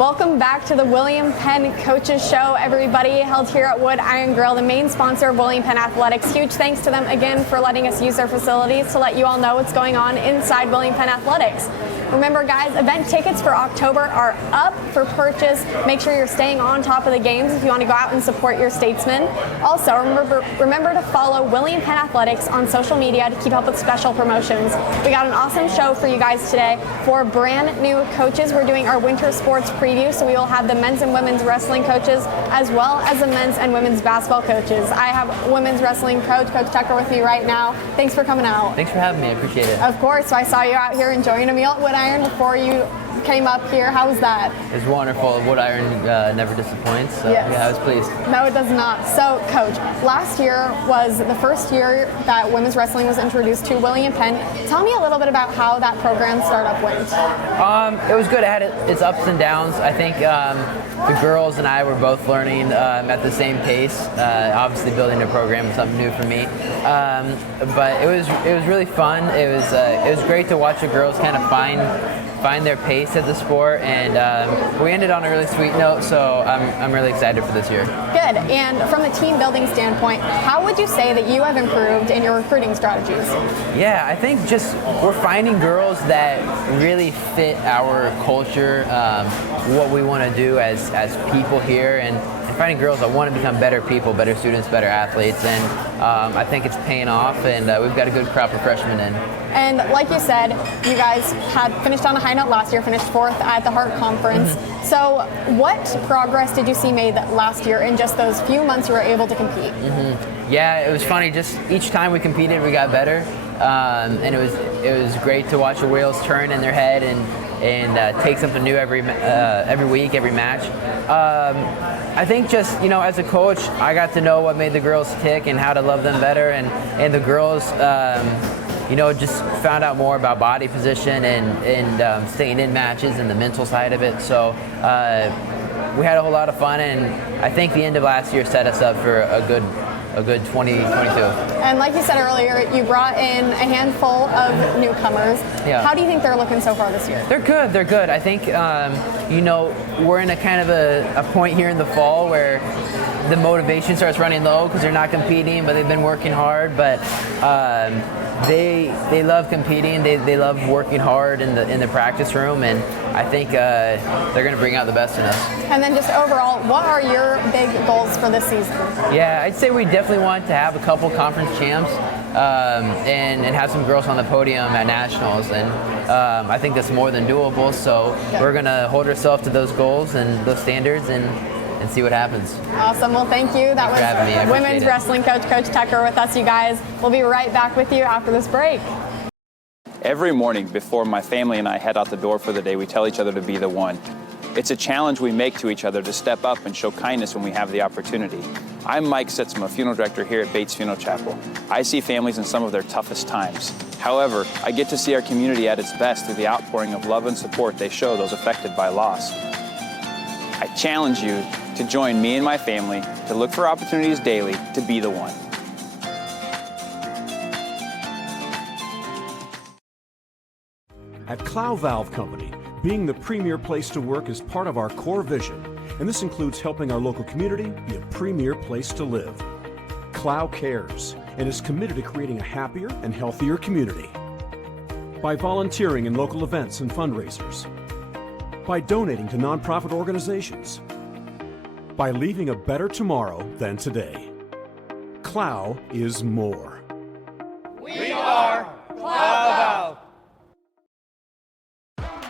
Welcome back to the William Penn Coaches Show, everybody, held here at Wood Iron Grille, the main sponsor of William Penn Athletics. Huge thanks to them again for letting us use their facilities to let you all know what's going on inside William Penn Athletics. Remember, guys, event tickets for October are up for purchase. Make sure you're staying on top of the games if you want to go out and support your statesmen. Also, remember to follow William Penn Athletics on social media to keep up with special promotions. We got an awesome show for you guys today. For brand new coaches, we're doing our winter sports preview, so we will have the men's and women's wrestling coaches as well as the men's and women's basketball coaches. I have women's wrestling coach, Coach Tucker, with me right now. Thanks for coming out. Thanks for having me. I appreciate it. Of course. So I saw you out here enjoying a meal at Wood Iron before you came up here. How was that? It's wonderful. Wood Iron never disappoints. So yes. Yeah, I was pleased. No, it does not. So, Coach, last year was the first year that women's wrestling was introduced to William Penn. Tell me a little bit about how that program startup went. It was good. It had its ups and downs. I think the girls and I were both learning at the same pace. Obviously, building a program was something new for me. But it was really fun. It was great to watch the girls kind of find their pace at the sport, and we ended on a really sweet note, so I'm really excited for this year. Good. And from the team building standpoint, how would you say that you have improved in your recruiting strategies? Yeah, I think just we're finding girls that really fit our culture, what we want to do as people here, and finding girls that want to become better people, better students, better athletes, and I think it's paying off, and we've got a good crop of freshmen in. And like you said, you guys had finished on a high note last year, finished 4th at the Hart Conference. Mm-hmm. So what progress did you see made last year in just those few months you were able to compete? Mm-hmm. Yeah, it was funny. Just each time we competed, we got better, and it was great to watch the wheels turn in their head and take something new every week, every match. I think just, as a coach, I got to know what made the girls tick and how to love them better, and the girls just found out more about body position and staying in matches and the mental side of it. So we had a whole lot of fun, and I think the end of last year set us up for a good 2022. And like you said earlier, you brought in a handful of newcomers. Yeah. How do you think they're looking so far this year? They're good. I think, we're in a kind of a point here in the fall where the motivation starts running low because they're not competing, but they've been working hard. But they love competing. They love working hard in the practice room, and I think they're going to bring out the best in us. And then just overall, what are your big goals for this season? Yeah, I'd say we definitely want to have a couple conference champs and have some girls on the podium at nationals, and I think that's more than doable. So we're going to hold ourselves to those goals and those standards and see what happens. Awesome. Well, thank you. That was women's wrestling coach, Coach Tucker, with us, you guys. We'll be right back with you after this break. Every morning before my family and I head out the door for the day, we tell each other to be the one. It's a challenge we make to each other to step up and show kindness when we have the opportunity. I'm Mike Sitzma, funeral director here at Bates Funeral Chapel. I see families in some of their toughest times. However, I get to see our community at its best through the outpouring of love and support they show those affected by loss. I challenge you to join me and my family to look for opportunities daily to be the one. At Clow Valve Company, being the premier place to work is part of our core vision, and this includes helping our local community be a premier place to live. Clow cares and is committed to creating a happier and healthier community. By volunteering in local events and fundraisers, by donating to nonprofit organizations, by leaving a better tomorrow than today. Clow is more. We are Clow Valve.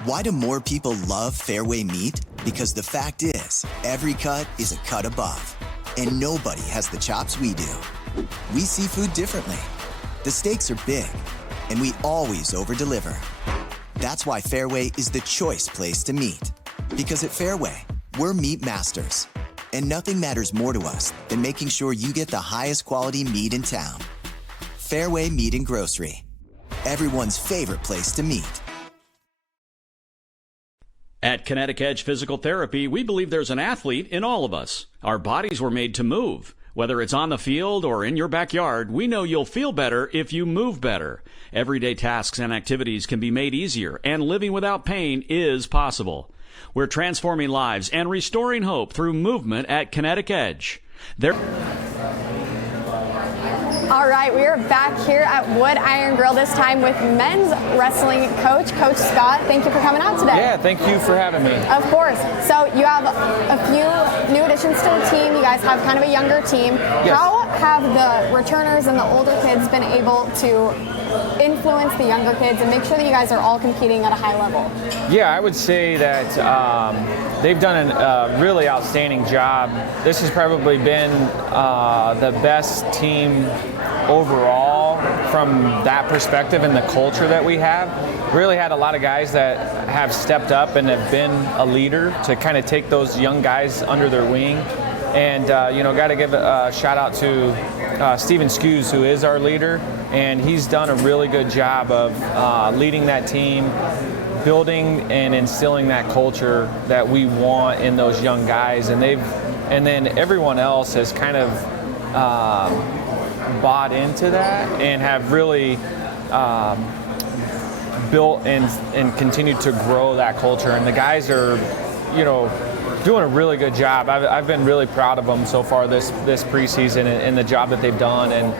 Why do more people love Fairway meat? Because the fact is, every cut is a cut above, and nobody has the chops we do. We see food differently. The stakes are big, and we always over-deliver. That's why Fairway is the choice place to meet. Because at Fairway, we're meat masters, and nothing matters more to us than making sure you get the highest quality meat in town. Fairway Meat and Grocery, everyone's favorite place to meet. At Kinetic Edge Physical Therapy, we believe there's an athlete in all of us. Our bodies were made to move. Whether it's on the field or in your backyard, we know you'll feel better if you move better. Everyday tasks and activities can be made easier, and living without pain is possible. We're transforming lives and restoring hope through movement at Kinetic Edge. All right, we are back here at Wood Iron Grille, this time with men's wrestling coach, Coach Scott. Thank you for coming out today. Yeah, thank you for having me. Of course. So you have a few new additions to the team. You guys have kind of a younger team. Yes. How have the returners and the older kids been able to influence the younger kids and make sure that you guys are all competing at a high level? Yeah, I would say that they've done a really outstanding job. This has probably been the best team overall from that perspective and the culture that we have. Really had a lot of guys that have stepped up and have been a leader to kind of take those young guys under their wing. And, got to give a shout out to Steven Skews, who is our leader, and he's done a really good job of leading that team, building and instilling that culture that we want in those young guys. And then everyone else has kind of bought into that and have really built and continued to grow that culture. And the guys are, doing a really good job. I've been really proud of them so far this preseason and the job that they've done. And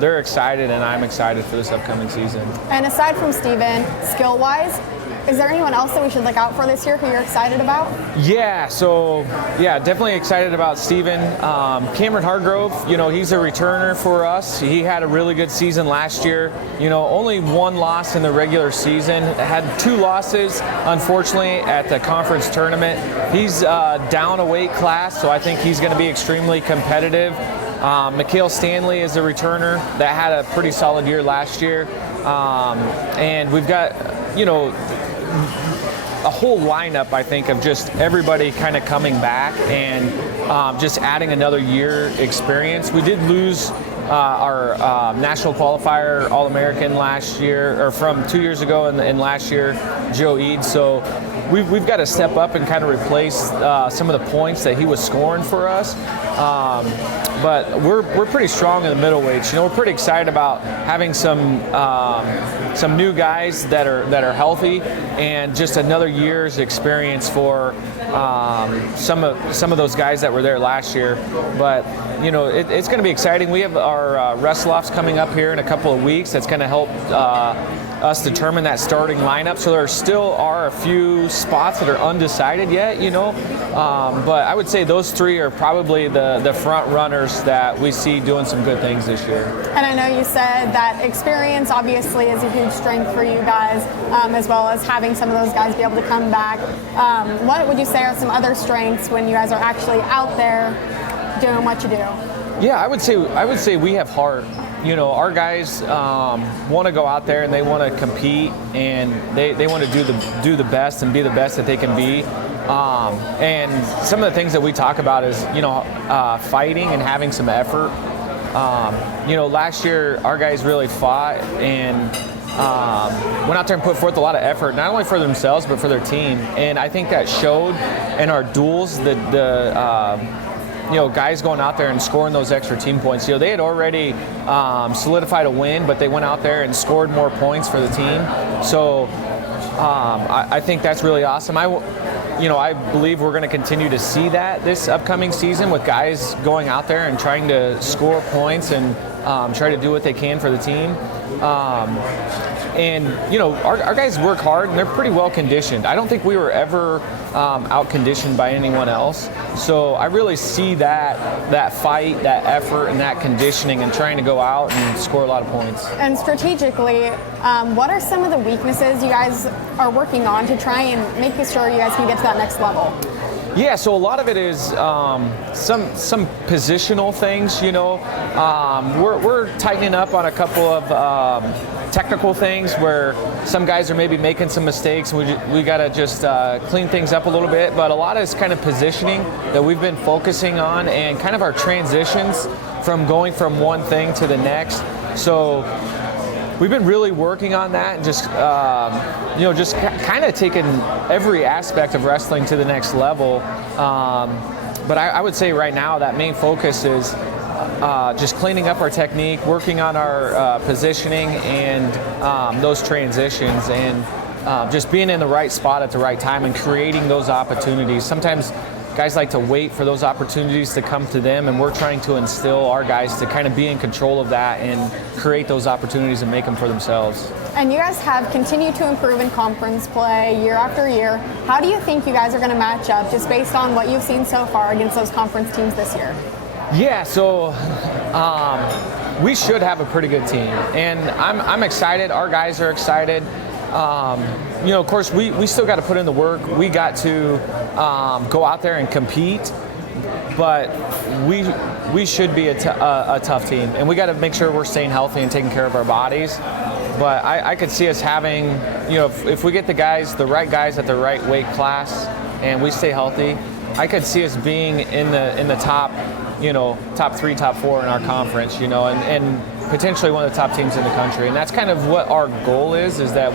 they're excited, and I'm excited for this upcoming season. And aside from Steven, skill-wise, is there anyone else that we should look out for this year who you're excited about? Yeah, definitely excited about Steven. Cameron Hargrove, he's a returner for us. He had a really good season last year. Only one loss in the regular season. Had 2 losses, unfortunately, at the conference tournament. He's down a weight class, so I think he's going to be extremely competitive. Mikhail Stanley is a returner that had a pretty solid year last year. And we've got, a whole lineup, I think, of just everybody kind of coming back and just adding another year experience. We did lose our national qualifier All-American last year, or from 2 years ago and last year, Joe Eads. So we've got to step up and kind of replace some of the points that he was scoring for us. But we're pretty strong in the middleweights. We're pretty excited about having some new guys that are healthy and just another year's experience for some of those guys that were there last year. But it's going to be exciting. We have our wrestle-offs coming up here in a couple of weeks. That's going to help us determine that starting lineup. So there still are a few spots that are undecided yet, but I would say those 3 are probably the front runners that we see doing some good things this year. And I know you said that experience obviously is a huge strength for you guys, as well as having some of those guys be able to come back. What would you say are some other strengths when you guys are actually out there doing what you do? Yeah, I would say we have heart. Our guys want to go out there and they want to compete, and they want to do the best and be the best that they can be. And some of the things that we talk about is fighting and having some effort. Last year our guys really fought and went out there and put forth a lot of effort, not only for themselves but for their team. And I think that showed in our duels. Guys going out there and scoring those extra team points. They had already solidified a win, but they went out there and scored more points for the team. So I think that's really awesome. I believe we're going to continue to see that this upcoming season with guys going out there and trying to score points and try to do what they can for the team. Our guys work hard and they're pretty well conditioned. I don't think we were ever out conditioned by anyone else. So I really see that fight, that effort, and that conditioning and trying to go out and score a lot of points. And strategically, what are some of the weaknesses you guys are working on to try and make sure you guys can get to that next level? Yeah, so a lot of it is some positional things. We're tightening up on a couple of technical things where some guys are maybe making some mistakes. We got to just clean things up a little bit. But a lot is kind of positioning that we've been focusing on, and kind of our transitions from going from one thing to the next. So we've been really working on that and just kind of taking every aspect of wrestling to the next level. But I would say right now that main focus is just cleaning up our technique, working on our positioning and those transitions. And just being in the right spot at the right time and creating those opportunities. Sometimes guys like to wait for those opportunities to come to them, and we're trying to instill our guys to kind of be in control of that and create those opportunities and make them for themselves. And you guys have continued to improve in conference play year after year. How do you think you guys are going to match up just based on what you've seen so far against those conference teams this year? Yeah, so we should have a pretty good team, and I'm excited. Our guys are excited. Of course, we still got to put in the work. We got to go out there and compete, but we should be a tough team, and we got to make sure we're staying healthy and taking care of our bodies. But I could see us having, if we get the right guys at the right weight class, and we stay healthy, I could see us being in the top, top 3, top 4 in our conference, and potentially one of the top teams in the country. And that's kind of what our goal is that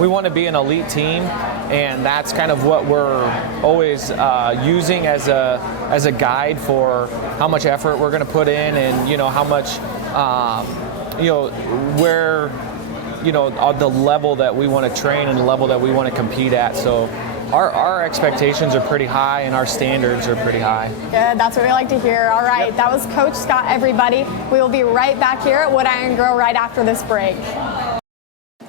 we want to be an elite team, and that's kind of what we're always using as a guide for how much effort we're going to put in, and how much where the level that we want to train and the level that we want to compete at. So our expectations are pretty high, and our standards are pretty high. Good, that's what we like to hear. All right, that was Coach Scott, everybody. We will be right back here at Wood Iron Grille right after this break.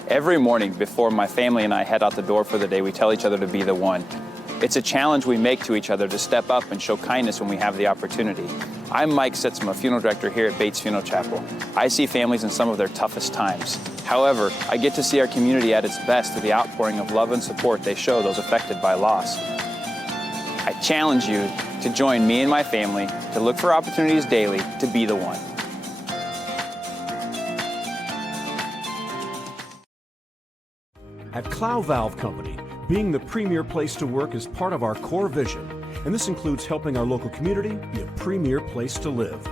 Every morning before my family and I head out the door for the day, we tell each other to be the one. It's a challenge we make to each other to step up and show kindness when we have the opportunity. I'm Mike Sitzma, funeral director here at Bates Funeral Chapel. I see families in some of their toughest times. However, I get to see our community at its best through the outpouring of love and support they show those affected by loss. I challenge you to join me and my family to look for opportunities daily to be the one. At Clow Valve Company, being the premier place to work is part of our core vision, and this includes helping our local community be a premier place to live.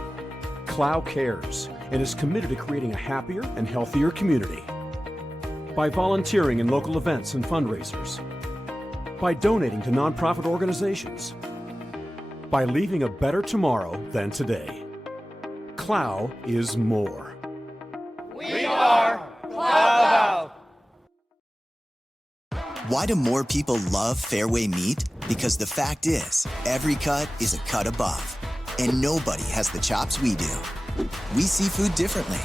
Clow cares and is committed to creating a happier and healthier community. By volunteering in local events and fundraisers. By donating to nonprofit organizations. By leaving a better tomorrow than today. Clow is more. We are Clow Valve. Why do more people love Fairway meat? Because the fact is, every cut is a cut above. And nobody has the chops we do. We see food differently.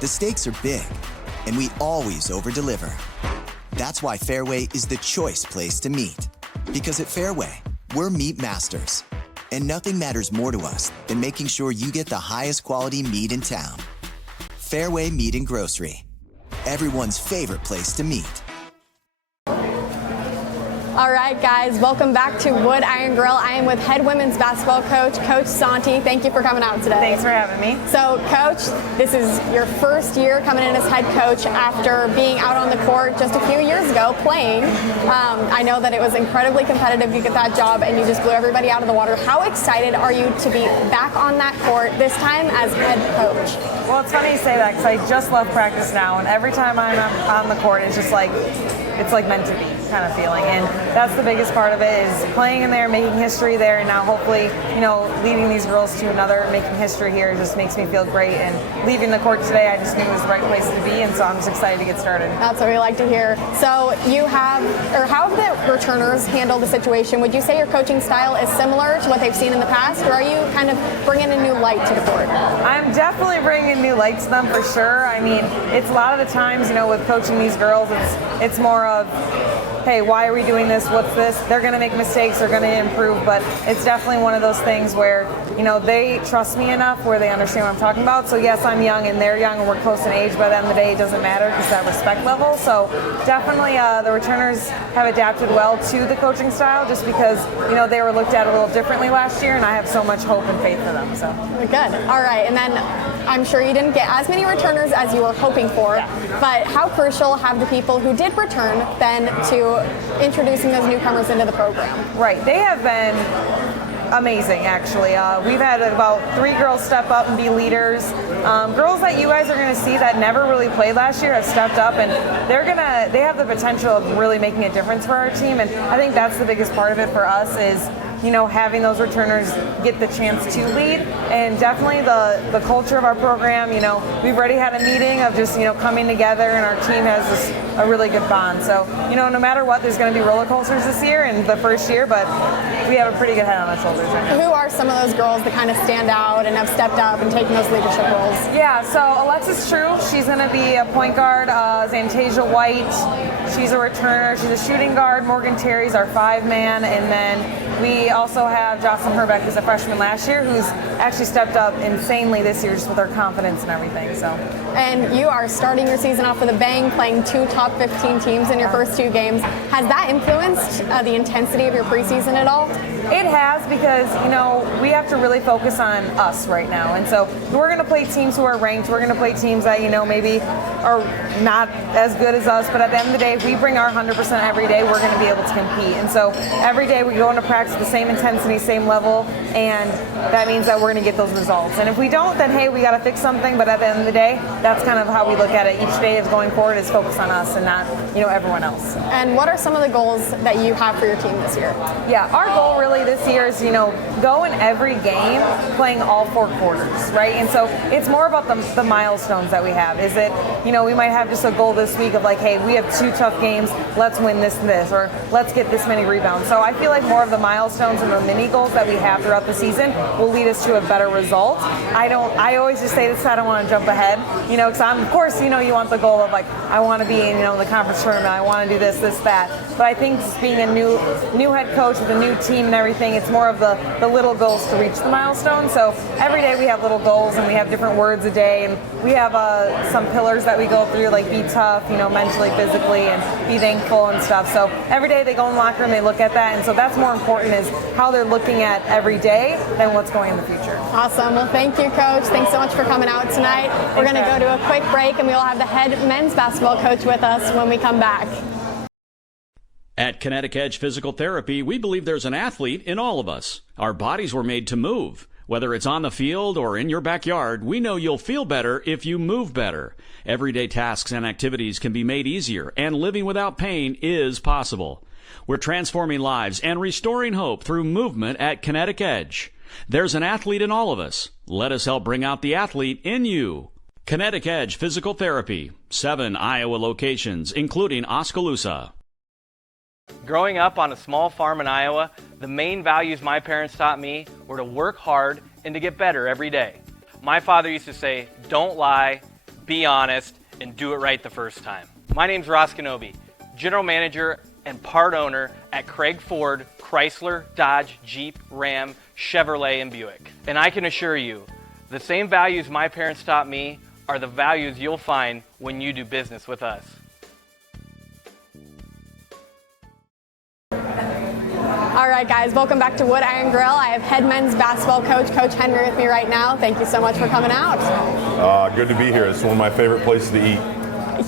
The stakes are big, and we always over-deliver. That's why Fairway is the choice place to meet. Because at Fairway, we're meat masters. And nothing matters more to us than making sure you get the highest quality meat in town. Fairway Meat and Grocery. Everyone's favorite place to meet. All right, guys, welcome back to Wood Iron Grille. I am with head women's basketball coach, Coach Santi. Thank you for coming out today. Thanks for having me. So, Coach, this is your first year coming in as head coach after being out on the court just a few years ago playing. I know that it was incredibly competitive to get that job, and you just blew everybody out of the water. How excited are you to be back on that court, this time as head coach? Well, it's funny you say that because I just love practice now, and every time I'm on the court, it's just like, it's like meant to be kind of feeling. And that's the biggest part of it, is playing in there, making history there, and now hopefully, leading these girls to another, making history here just makes me feel great. And leaving the court today, I just knew it was the right place to be, and so I'm just excited to get started. That's what we like to hear. So how have the returners handled the situation? Would you say your coaching style is similar to what they've seen in the past, or are you kind of bringing a new light to the court? I'm definitely bringing new light to them for sure. I mean, it's a lot of the times, with coaching these girls, it's more of, hey, why are we doing this? What's this? They're going to make mistakes. They're going to improve. But it's definitely one of those things where, they trust me enough where they understand what I'm talking about. So yes, I'm young and they're young and we're close in age, but at the end of the day, it doesn't matter because that respect level. So definitely the returners have adapted well to the coaching style just because, they were looked at a little differently last year, and I have so much hope and faith for them. So good. All right. And then I'm sure you didn't get as many returners as you were hoping for, but how crucial have the people who did return been to introducing those newcomers into the program? Right. They have been amazing, actually. We've had about 3 girls step up and be leaders. Girls that you guys are going to see that never really played last year have stepped up, and they have the potential of really making a difference for our team. And I think that's the biggest part of it for us is having those returners get the chance to lead. And definitely the culture of our program, we've already had a meeting of just, coming together, and our team has a really good bond. So, no matter what, there's going to be roller coasters this year and the first year, but we have a pretty good head on our shoulders right now. Who are some of those girls that kind of stand out and have stepped up and taken those leadership roles? Yeah, so Alexis True, she's going to be a point guard. Zantasia White, she's a returner. She's a shooting guard. Morgan Terry's our 5-man, and then we also have Jocelyn Herbeck, who's a freshman last year, who's actually stepped up insanely this year just with her confidence and everything. So. And you are starting your season off with a bang, playing 2 top 15 teams in your first 2 games. Has that influenced the intensity of your preseason at all? It has, because, we have to really focus on us right now. And so we're going to play teams who are ranked. We're going to play teams that, maybe are not as good as us. But at the end of the day, if we bring our 100% every day, we're going to be able to compete. And so every day we go into practice the same intensity, same level, and that means that we're going to get those results. And if we don't, then hey, we got to fix something. But at the end of the day, that's kind of how we look at it. Each day is going forward is focus on us and not, everyone else. And what are some of the goals that you have for your team this year? Yeah, our goal really this year is, go in every game playing all 4 quarters, right? And so it's more about the milestones that we have. Is it, we might have just a goal this week of like, hey, we have 2 tough games, let's win this and this, or let's get this many rebounds. So I feel like more of the milestones and the mini goals that we have throughout the season will lead us to a better result. I always just say this, I don't want to jump ahead, because of course, you want the goal of like, I want to be in, the conference tournament, I want to do this, that. But I think just being a new head coach with a new team and everything, it's more of the little goals to reach the milestone. So every day we have little goals, and we have different words a day, and we have some pillars that we go through, like be tough, mentally, physically, and be thankful and stuff. So every day they go in the locker room, they look at that, and so that's more important, is how they're looking at every day than what's going in the future. Awesome. Well, thank you, Coach. Thanks so much for coming out tonight. We're going to go to a quick break, and we will have the head men's basketball coach with us when we come back. At Kinetic Edge Physical Therapy, we believe there's an athlete in all of us. Our bodies were made to move. Whether it's on the field or in your backyard, we know you'll feel better if you move better. Everyday tasks and activities can be made easier, and living without pain is possible. We're transforming lives and restoring hope through movement at Kinetic Edge. There's an athlete in all of us. Let us help bring out the athlete in you. Kinetic Edge Physical Therapy, 7 Iowa locations, including Oskaloosa. Growing up on a small farm in Iowa, the main values my parents taught me were to work hard and to get better every day. My father used to say, don't lie, be honest, and do it right the first time. My name's Ross Kenobi, General Manager and part owner at Craig Ford, Chrysler, Dodge, Jeep, Ram, Chevrolet, and Buick. And I can assure you, the same values my parents taught me are the values you'll find when you do business with us. All right, guys, welcome back to Wood Iron Grille. I have head men's basketball coach, Coach Henry, with me right now. Thank you so much for coming out. Good to be here. It's one of my favorite places to eat.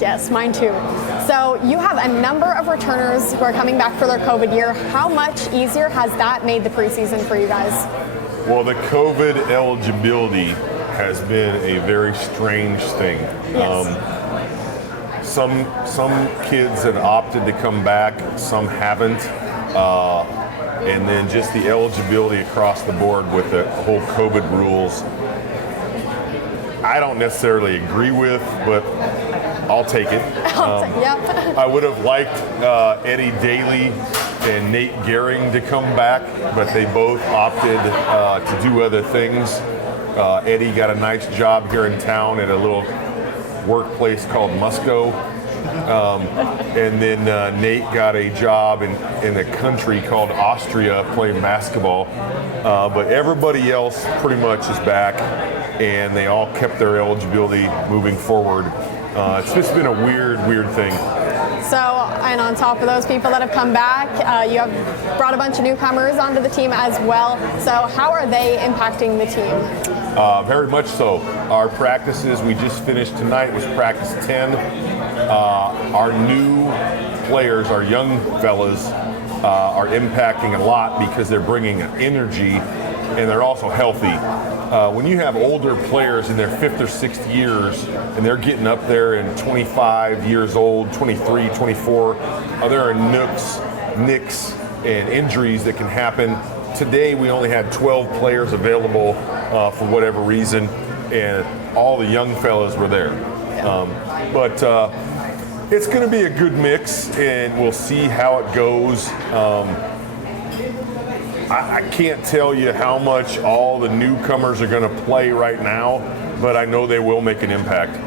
Yes, mine too. So you have a number of returners who are coming back for their COVID year. How much easier has that made the preseason for you guys? Well, the COVID eligibility has been a very strange thing. Yes. Some kids have opted to come back, some haven't. And then just the eligibility across the board with the whole COVID rules, I don't necessarily agree with, but I'll take it. I would have liked Eddie Daly and Nate Gehring to come back, but they both opted to do other things. Eddie got a nice job here in town at a little workplace called Musco. And then Nate got a job in a country called Austria playing basketball. But everybody else pretty much is back, and they all kept their eligibility moving forward. It's just been a weird thing. So, and on top of those people that have come back, you have brought a bunch of newcomers onto the team as well. So how are they impacting the team? Very much so. Our practices, we just finished tonight, was practice 10. Our new players, our young fellas, are impacting a lot because they're bringing energy and they're also healthy. When you have older players in their 5th or 6th years and they're getting up there and 25 years old, 23, 24, there are nicks and injuries that can happen. today we only had 12 players available for whatever reason, and all the young fellas were there. But it's going to be a good mix, and we'll see how it goes. I can't tell you how much all the newcomers are going to play right now, but I know they will make an impact.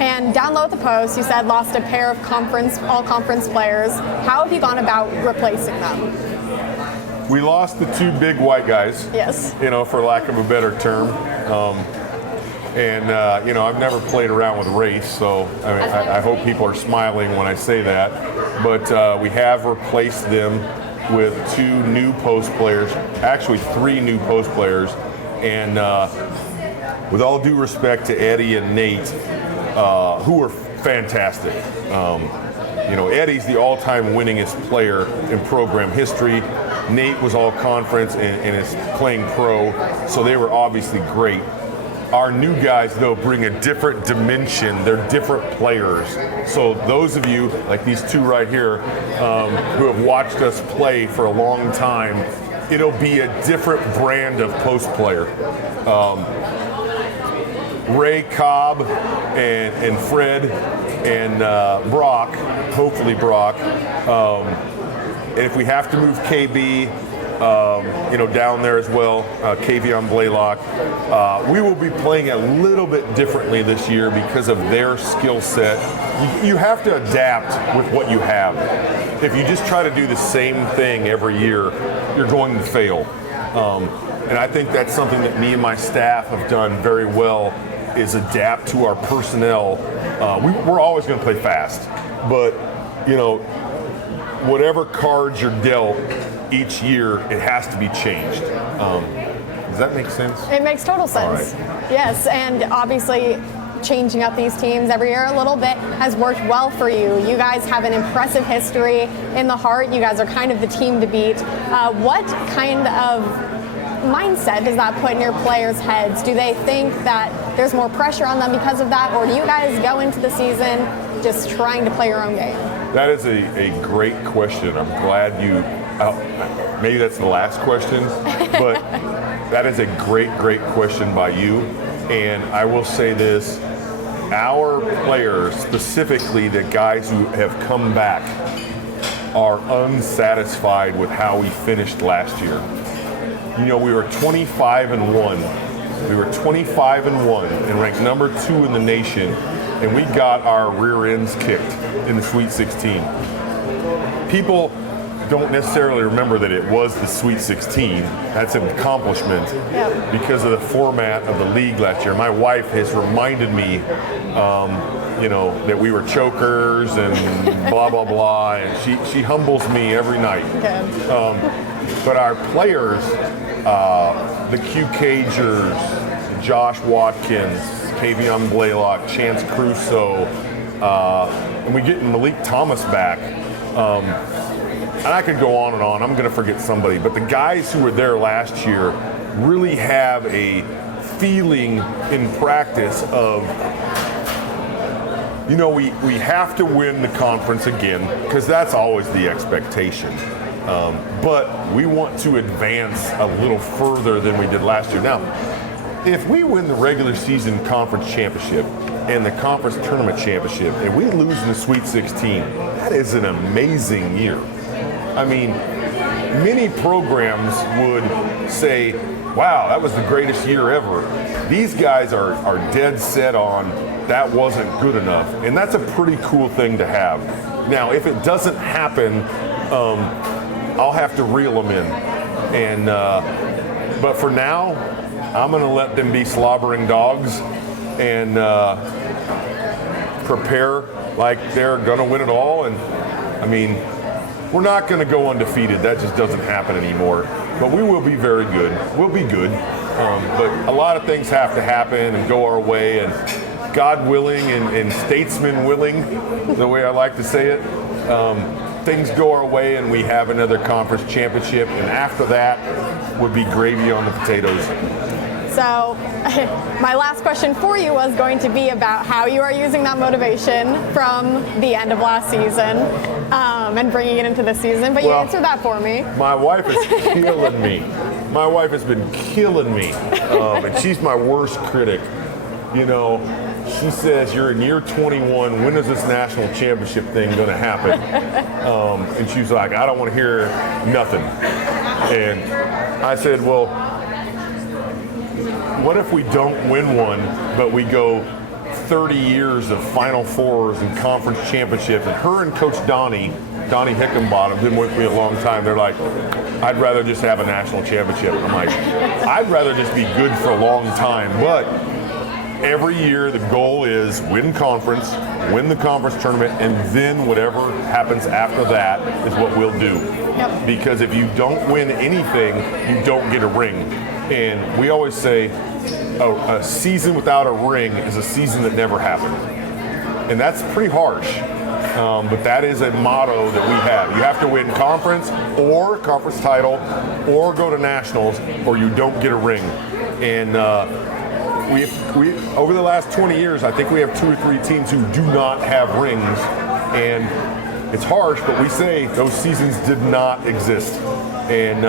And down low at the post, you said lost a pair of all-conference players. How have you gone about replacing them? We lost the two big white guys. Yes. For lack of a better term. I've never played around with race, so I hope people are smiling when I say that. But we have replaced them with two new post players, actually three new post players. And with all due respect to Eddie and Nate, who are fantastic. Eddie's the all-time winningest player in program history. Nate was all conference and is playing pro, so they were obviously great. Our new guys, though, bring a different dimension. They're different players. So those of you, like these two right here, who have watched us play for a long time, it'll be a different brand of post player. Ray Cobb and Fred and Brock, hopefully Brock. And if we have to move KB, down there as well, Kavion Blaylock, we will be playing a little bit differently this year because of their skill set. You have to adapt with what you have. If you just try to do the same thing every year, you're going to fail. And I think that's something that me and my staff have done very well, is adapt to our personnel. We're always going to play fast, but whatever cards you're dealt each year, it has to be changed. Does that make sense? It makes total sense. Right. Yes, and obviously changing up these teams every year a little bit has worked well for you. You guys have an impressive history in the heart. You guys are kind of the team to beat. What kind of mindset does that put in your players' heads? Do they think that there's more pressure on them because of that, or do you guys go into the season just trying to play your own game? That is a great question. I'm glad you, maybe that's the last question, but that is a great question by you. And I will say this, our players, specifically the guys who have come back, are unsatisfied with how we finished last year. We were 25-1. We were 25-1 and ranked number 2 in the nation, and we got our rear ends kicked in the Sweet 16. People don't necessarily remember that it was the Sweet 16. That's an accomplishment because of the format of the league last year. My wife has reminded me, that we were chokers and blah, blah, blah, and she humbles me every night. But our players, the Q Cagers, Josh Watkins, Kavion Blaylock, Chance Crusoe, and we get Malik Thomas back. And I could go on and on. I'm going to forget somebody. But the guys who were there last year really have a feeling in practice of, we have to win the conference again, because that's always the expectation. But we want to advance a little further than we did last year. Now, if we win the regular season conference championship and the conference tournament championship, and we lose in the Sweet 16, that is an amazing year. I mean, many programs would say, wow, that was the greatest year ever. These guys are dead set on that wasn't good enough. And that's a pretty cool thing to have. Now, if it doesn't happen, I'll have to reel them in. But for now, I'm going to let them be slobbering dogs and prepare like they're going to win it all. And I mean, we're not going to go undefeated. That just doesn't happen anymore. But we will be very good. We'll be good. But a lot of things have to happen and go our way. And God willing and statesman willing, the way I like to say it, things go our way and we have another conference championship. And after that would be gravy on the potatoes. So my last question for you was going to be about how you are using that motivation from the end of last season. and bringing it into the season, but you answered that for me. My wife is killing me. My wife has been killing me, and she's my worst critic. You know, she says, you're in year 21, when is this national championship thing going to happen? And she's like, I don't want to hear nothing. And I said, well, what if we don't win one, but we go 30 years of Final Fours and conference championships? And her and Coach Donnie Hickenbottom, been with me a long time, they're like, I'd rather just have a national championship. I'm like, I'd rather just be good for a long time. But every year the goal is win conference, win the conference tournament, and then whatever happens after that is what we'll do. Yep. Because if you don't win anything, you don't get a ring. And we always say a season without a ring is a season that never happened. And that's pretty harsh. But that is a motto that we have. You have to win conference or conference title or go to nationals or you don't get a ring. And we over the last 20 years, I think we have 2 or 3 teams who do not have rings. And it's harsh, but we say those seasons did not exist. And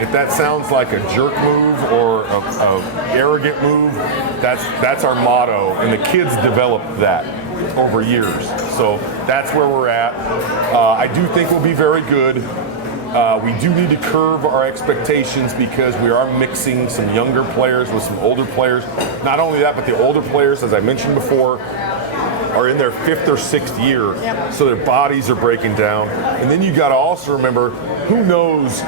if that sounds like a jerk move or a arrogant move, that's our motto. And the kids developed that over years. So that's where we're at. I do think we'll be very good. We do need to curb our expectations because we are mixing some younger players with some older players. Not only that, but the older players, as I mentioned before, are in their 5th or 6th year. Yep. So their bodies are breaking down. And then you got to also remember, who knows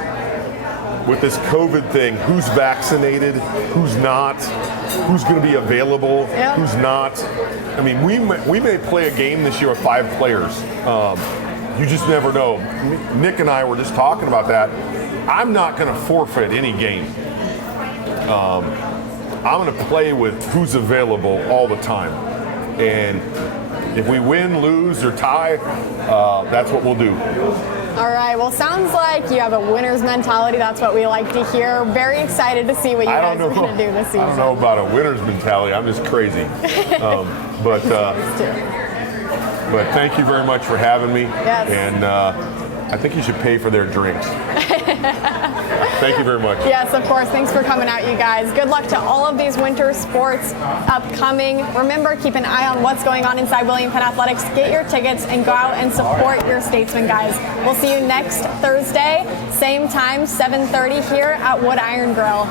with this COVID thing, who's vaccinated, who's not, who's going to be available, Yep. who's not. I mean, we may play a game this year with 5 players. You just never know. Nick and I were just talking about that. I'm not going to forfeit any game. I'm going to play with who's available all the time. And if we win, lose, or tie, that's what we'll do. All right, well, sounds like you have a winner's mentality. That's what we like to hear. Very excited to see what you guys are going to do this season. I don't know about a winner's mentality. I'm just crazy. But thank you very much for having me. Yes. And I think you should pay for their drinks. Thank you very much. Yes, of course. Thanks for coming out, you guys. Good luck to all of these winter sports upcoming. Remember, keep an eye on what's going on inside William Penn Athletics. Get your tickets and go out and support your Statesmen, guys. We'll see you next Thursday, same time, 7:30 here at Wood Iron Grill.